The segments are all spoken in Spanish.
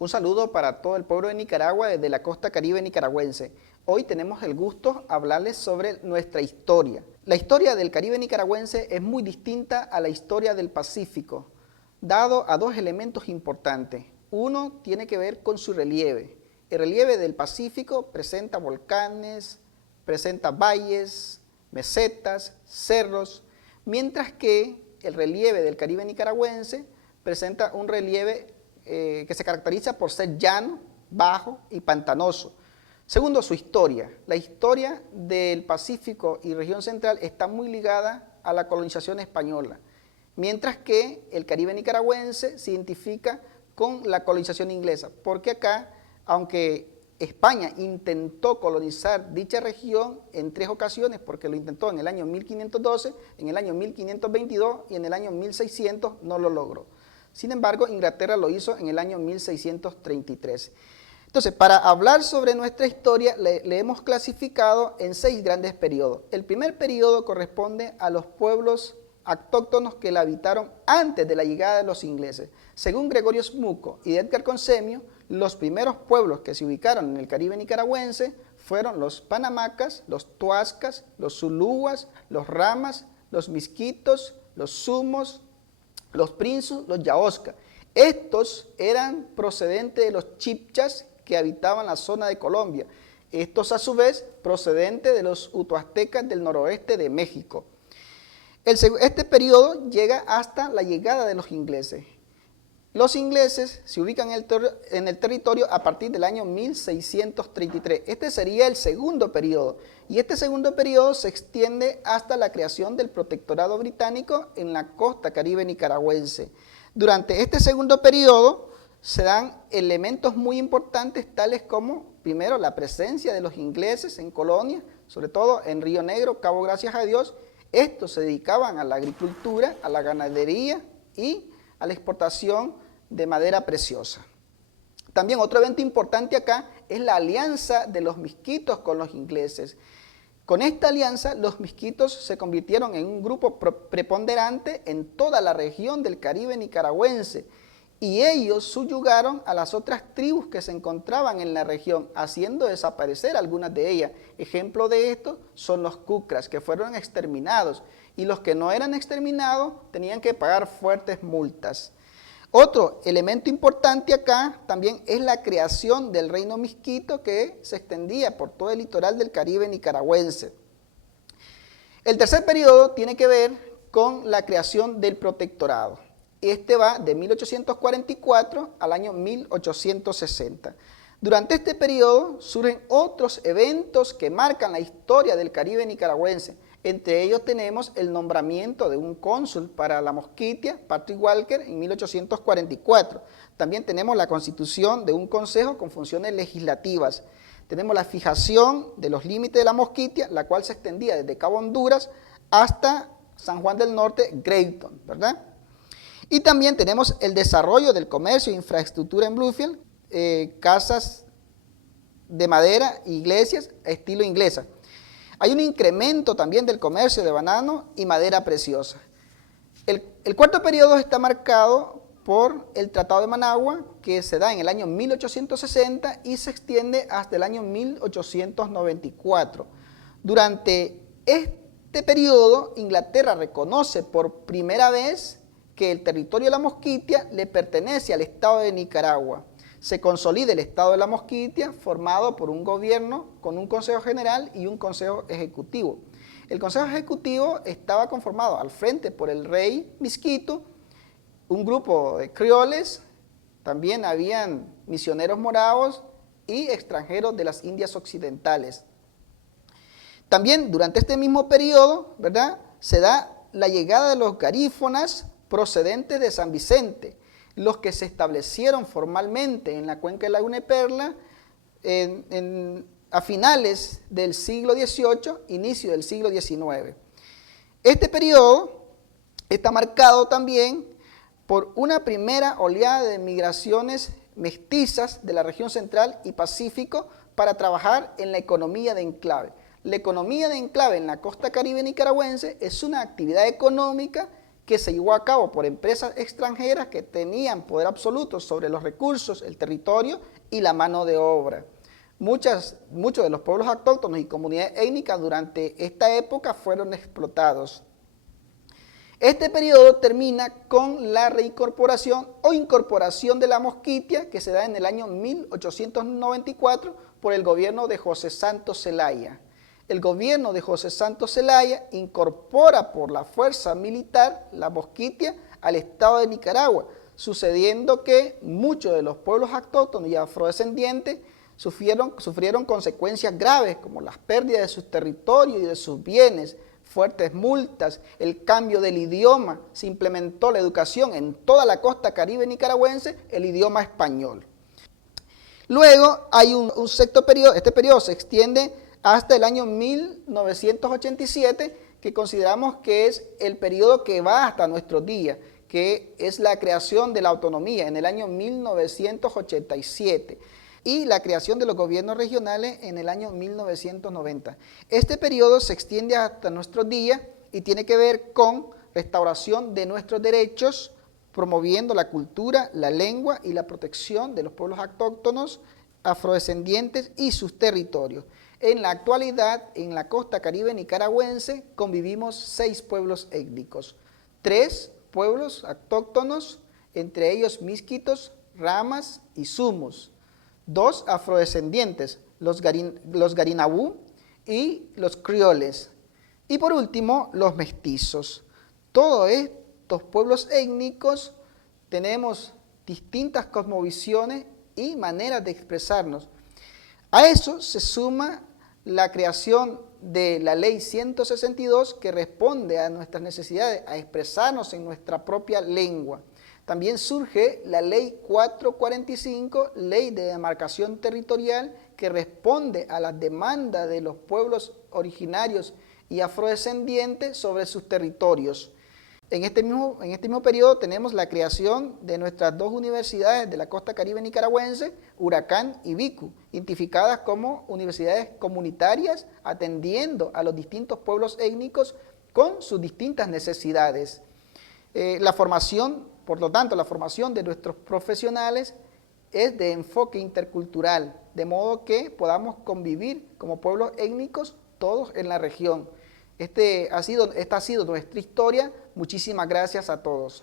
Un saludo para todo el pueblo de Nicaragua desde la costa caribe nicaragüense. Hoy tenemos el gusto de hablarles sobre nuestra historia. La historia del Caribe nicaragüense es muy distinta a la historia del Pacífico, dado a dos elementos importantes. Uno tiene que ver con su relieve. El relieve del Pacífico presenta volcanes, presenta valles, mesetas, cerros, mientras que el relieve del Caribe nicaragüense presenta un relieve que se caracteriza por ser llano, bajo y pantanoso. Segundo, su historia. La historia del Pacífico y región central está muy ligada a la colonización española, mientras que el Caribe nicaragüense se identifica con la colonización inglesa, porque acá, aunque España intentó colonizar dicha región en 3 ocasiones, porque lo intentó en el año 1512, en el año 1522 y en el año 1600, no lo logró. Sin embargo, Inglaterra lo hizo en el año 1633. Entonces, para hablar sobre nuestra historia, le hemos clasificado en 6 grandes periodos. El primer periodo corresponde a los pueblos autóctonos que la habitaron antes de la llegada de los ingleses. Según Gregorio Smuco y Edgar Consemio, los primeros pueblos que se ubicaron en el Caribe nicaragüense fueron los panamacas, los tuascas, los zulúas, los ramas, los misquitos, los sumos, los prinzus, los yaosca. Estos eran procedentes de los chipchas que habitaban la zona de Colombia. Estos a su vez procedentes de los utoaztecas del noroeste de México. Este periodo llega hasta la llegada de los ingleses. Los ingleses se ubican en el territorio a partir del año 1633. Este sería el segundo periodo. Y este segundo periodo se extiende hasta la creación del protectorado británico en la costa caribe nicaragüense. Durante este segundo periodo se dan elementos muy importantes tales como, primero, la presencia de los ingleses en colonias, sobre todo en Río Negro, Cabo Gracias a Dios. Estos se dedicaban a la agricultura, a la ganadería y a la exportación de madera preciosa. También otro evento importante acá es la alianza de los misquitos con los ingleses. Con esta alianza, los misquitos se convirtieron en un grupo preponderante en toda la región del Caribe nicaragüense y ellos subyugaron a las otras tribus que se encontraban en la región, haciendo desaparecer algunas de ellas. Ejemplo de esto son los cucras, que fueron exterminados, y los que no eran exterminados tenían que pagar fuertes multas. Otro elemento importante acá también es la creación del reino misquito que se extendía por todo el litoral del Caribe nicaragüense. El tercer periodo tiene que ver con la creación del protectorado. Este va de 1844 al año 1860. Durante este periodo surgen otros eventos que marcan la historia del Caribe nicaragüense. Entre ellos tenemos el nombramiento de un cónsul para la Mosquitia, Patrick Walker, en 1844. También tenemos la constitución de un consejo con funciones legislativas. Tenemos la fijación de los límites de la Mosquitia, la cual se extendía desde Cabo Honduras hasta San Juan del Norte, Greytown, ¿verdad? Y también tenemos el desarrollo del comercio e infraestructura en Bluefield, casas de madera, iglesias, estilo inglesa. Hay un incremento también del comercio de banano y madera preciosa. El cuarto periodo está marcado por el Tratado de Managua, que se da en el año 1860 y se extiende hasta el año 1894. Durante este periodo, Inglaterra reconoce por primera vez que el territorio de la Mosquitia le pertenece al Estado de Nicaragua. Se consolida el Estado de la Mosquitia formado por un gobierno con un Consejo General y un Consejo Ejecutivo. El Consejo Ejecutivo estaba conformado al frente por el rey Misquito, un grupo de crioles, también habían misioneros moravos y extranjeros de las Indias Occidentales. También durante este mismo periodo, ¿verdad?, se da la llegada de los garífonas procedentes de San Vicente, los que se establecieron formalmente en la cuenca de Laguna de Perla a finales del siglo XVIII, inicio del siglo XIX. Este periodo está marcado también por una primera oleada de migraciones mestizas de la región central y Pacífico para trabajar en la economía de enclave. La economía de enclave en la costa caribe nicaragüense es una actividad económica que se llevó a cabo por empresas extranjeras que tenían poder absoluto sobre los recursos, el territorio y la mano de obra. Muchos de los pueblos autóctonos y comunidades étnicas durante esta época fueron explotados. Este periodo termina con la reincorporación o incorporación de la Mosquitia, que se da en el año 1894 por el gobierno de José Santos Zelaya. El gobierno de José Santos Zelaya incorpora por la fuerza militar la Mosquitia al Estado de Nicaragua, sucediendo que muchos de los pueblos autóctonos y afrodescendientes sufrieron consecuencias graves como las pérdidas de sus territorios y de sus bienes, fuertes multas, el cambio del idioma. Se implementó la educación en toda la costa caribe nicaragüense, el idioma español. Luego hay un sexto periodo, este periodo se extiende hasta el año 1987, que consideramos que es el periodo que va hasta nuestros días, que es la creación de la autonomía en el año 1987 y la creación de los gobiernos regionales en el año 1990. Este periodo se extiende hasta nuestros días y tiene que ver con restauración de nuestros derechos, promoviendo la cultura, la lengua y la protección de los pueblos autóctonos, afrodescendientes y sus territorios. En la actualidad, en la costa caribe nicaragüense, convivimos 6 pueblos étnicos, 3 pueblos autóctonos, entre ellos misquitos, ramas y sumos, 2 afrodescendientes, los garinabú y los crioles, y por último, los mestizos. Todos estos pueblos étnicos tenemos distintas cosmovisiones y maneras de expresarnos. A eso se suma la creación de la Ley 162, que responde a nuestras necesidades, a expresarnos en nuestra propia lengua. También surge la Ley 445, Ley de Demarcación Territorial, que responde a las demandas de los pueblos originarios y afrodescendientes sobre sus territorios. En este mismo periodo tenemos la creación de nuestras 2 universidades de la costa caribe nicaragüense, Huracán y Bicu, identificadas como universidades comunitarias, atendiendo a los distintos pueblos étnicos con sus distintas necesidades. Por lo tanto, la formación de nuestros profesionales es de enfoque intercultural, de modo que podamos convivir como pueblos étnicos todos en la región. Esta ha sido nuestra historia. Muchísimas gracias a todos.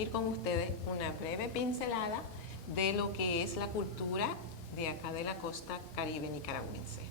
compartir con ustedes una breve pincelada de lo que es la cultura de acá de la costa caribe nicaragüense.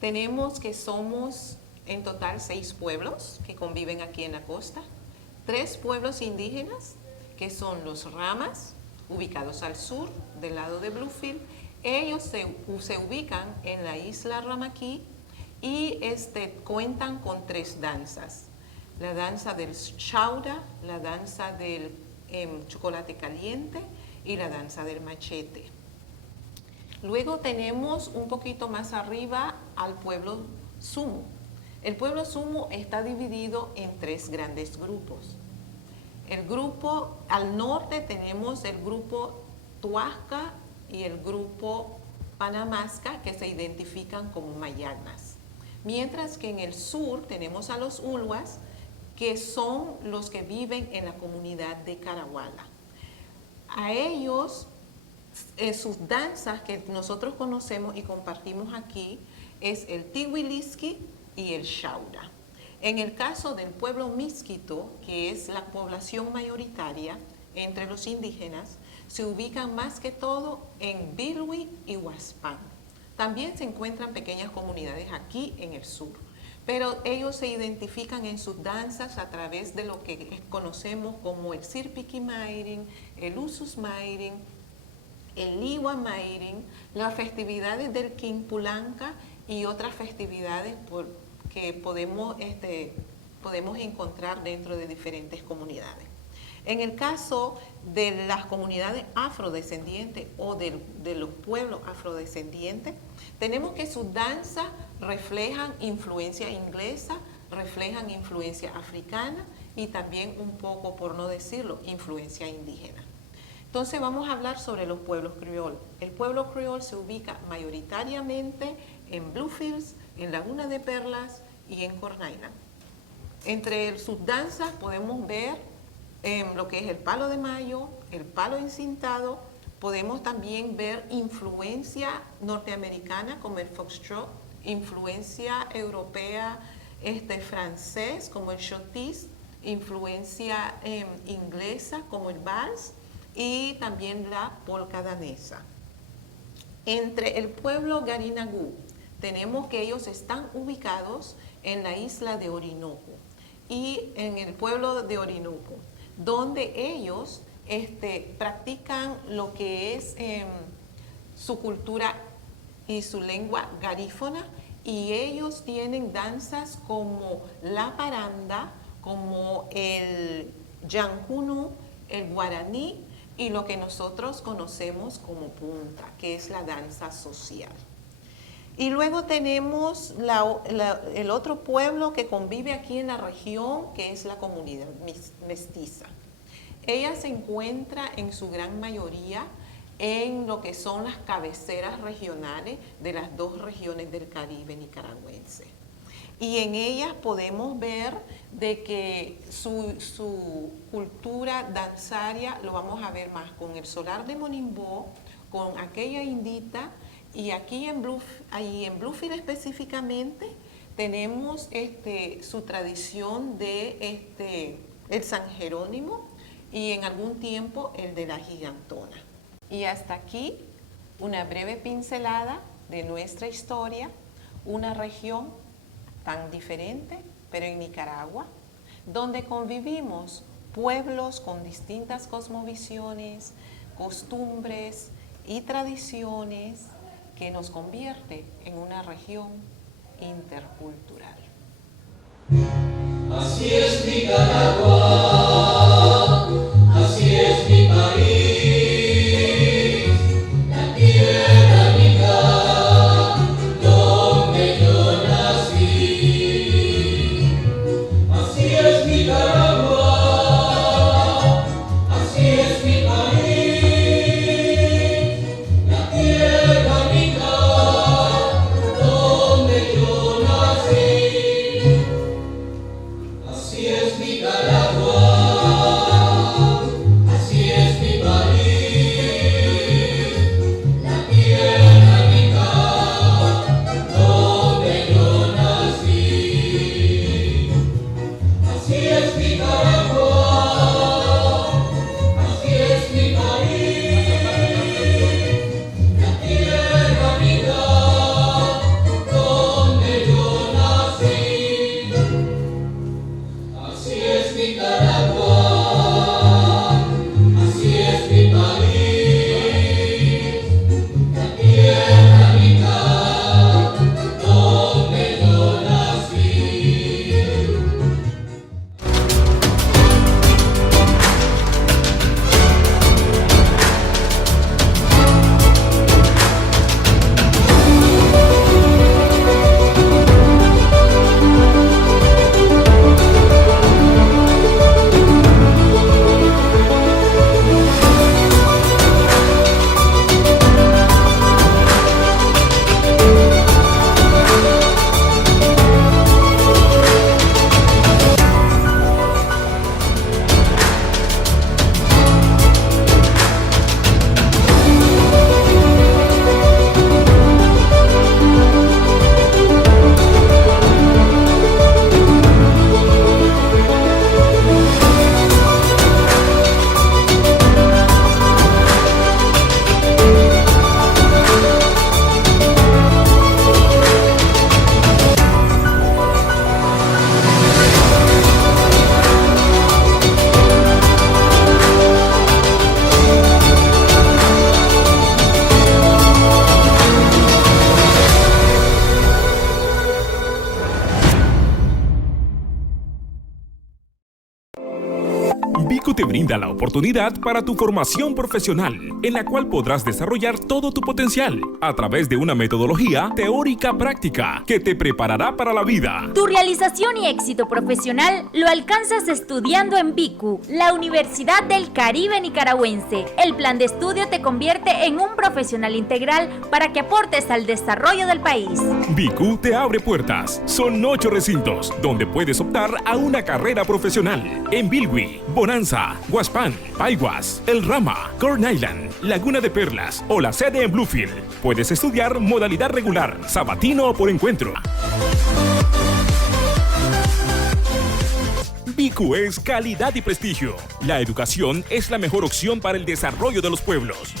Tenemos que somos en total 6 pueblos que conviven aquí en la costa, 3 pueblos indígenas que son los Ramas, ubicados al sur del lado de Bluefield. Ellos se ubican en la isla Ramaquí y cuentan con 3 danzas. La danza del chauda, la danza del chocolate caliente y la danza del machete. Luego tenemos un poquito más arriba al pueblo Sumo. El pueblo Sumo está dividido en 3 grandes grupos. El grupo al norte tenemos el grupo Tuasca y el grupo Panamasca, que se identifican como mayagnas. Mientras que en el sur tenemos a los Ulwas, que son los que viven en la comunidad de Caraguala. A ellos, sus danzas que nosotros conocemos y compartimos aquí es el Tiwiliski y el Chauda. En el caso del pueblo Miskito, que es la población mayoritaria entre los indígenas, se ubican más que todo en Bilwi y Huaspán. También se encuentran pequeñas comunidades aquí en el sur, pero ellos se identifican en sus danzas a través de lo que conocemos como el Sirpiki Mairin, el Usus Mairin, el Liwa Mairin, las festividades del Quimpulanca y otras festividades que podemos encontrar dentro de diferentes comunidades. En el caso de las comunidades afrodescendientes o de los pueblos afrodescendientes, tenemos que sus danzas reflejan influencia inglesa, reflejan influencia africana y también un poco, por no decirlo, influencia indígena. Entonces vamos a hablar sobre los pueblos criol. El pueblo criol se ubica mayoritariamente en Bluefields, en Laguna de Perlas y en Cornaina. Entre sus danzas podemos ver lo que es el palo de mayo, el palo encintado. Podemos también ver influencia norteamericana como el foxtrot, influencia europea francés como el chotis, influencia inglesa como el vals y también la polka danesa. Entre el pueblo Garinagú tenemos que ellos están ubicados en la isla de Orinoco y en el pueblo de Orinoco, donde ellos practican lo que es su cultura y su lengua garífona, y ellos tienen danzas como la paranda, como el yanjunu, el guaraní y lo que nosotros conocemos como punta, que es la danza social. Y luego tenemos el otro pueblo que convive aquí en la región, que es la comunidad mestiza. Ella se encuentra en su gran mayoría en lo que son las cabeceras regionales de las 2 regiones del Caribe nicaragüense. Y en ellas podemos ver de que su cultura danzaria lo vamos a ver más con el solar de Monimbó, con aquella indita, y aquí en Bluefield específicamente tenemos su tradición de el San Jerónimo y en algún tiempo el de la Gigantona. Y hasta aquí una breve pincelada de nuestra historia, una región tan diferente, pero en Nicaragua, donde convivimos pueblos con distintas cosmovisiones, costumbres y tradiciones que nos convierte en una región intercultural. Así es Nicaragua, así es mi país, la tierra nica donde yo nací. Así es Nicaragua, así es mi país, la tierra nica donde yo nací. Así es Nicaragua. te brinda la oportunidad para tu formación profesional, en la cual podrás desarrollar todo tu potencial a través de una metodología teórica práctica que te preparará para la vida. Tu realización y éxito profesional lo alcanzas estudiando en BICU, la Universidad del Caribe Nicaragüense. El plan de estudio te convierte en un profesional integral para que aportes al desarrollo del país. BICU te abre puertas. Son 8 recintos donde puedes optar a una carrera profesional en Bilwi, Bonanza, Guaspán, Paiguas, El Rama, Corn Island, Laguna de Perlas o la sede en Bluefield. Puedes estudiar modalidad regular, sabatino o por encuentro. BICU es calidad y prestigio. La educación es la mejor opción para el desarrollo de los pueblos.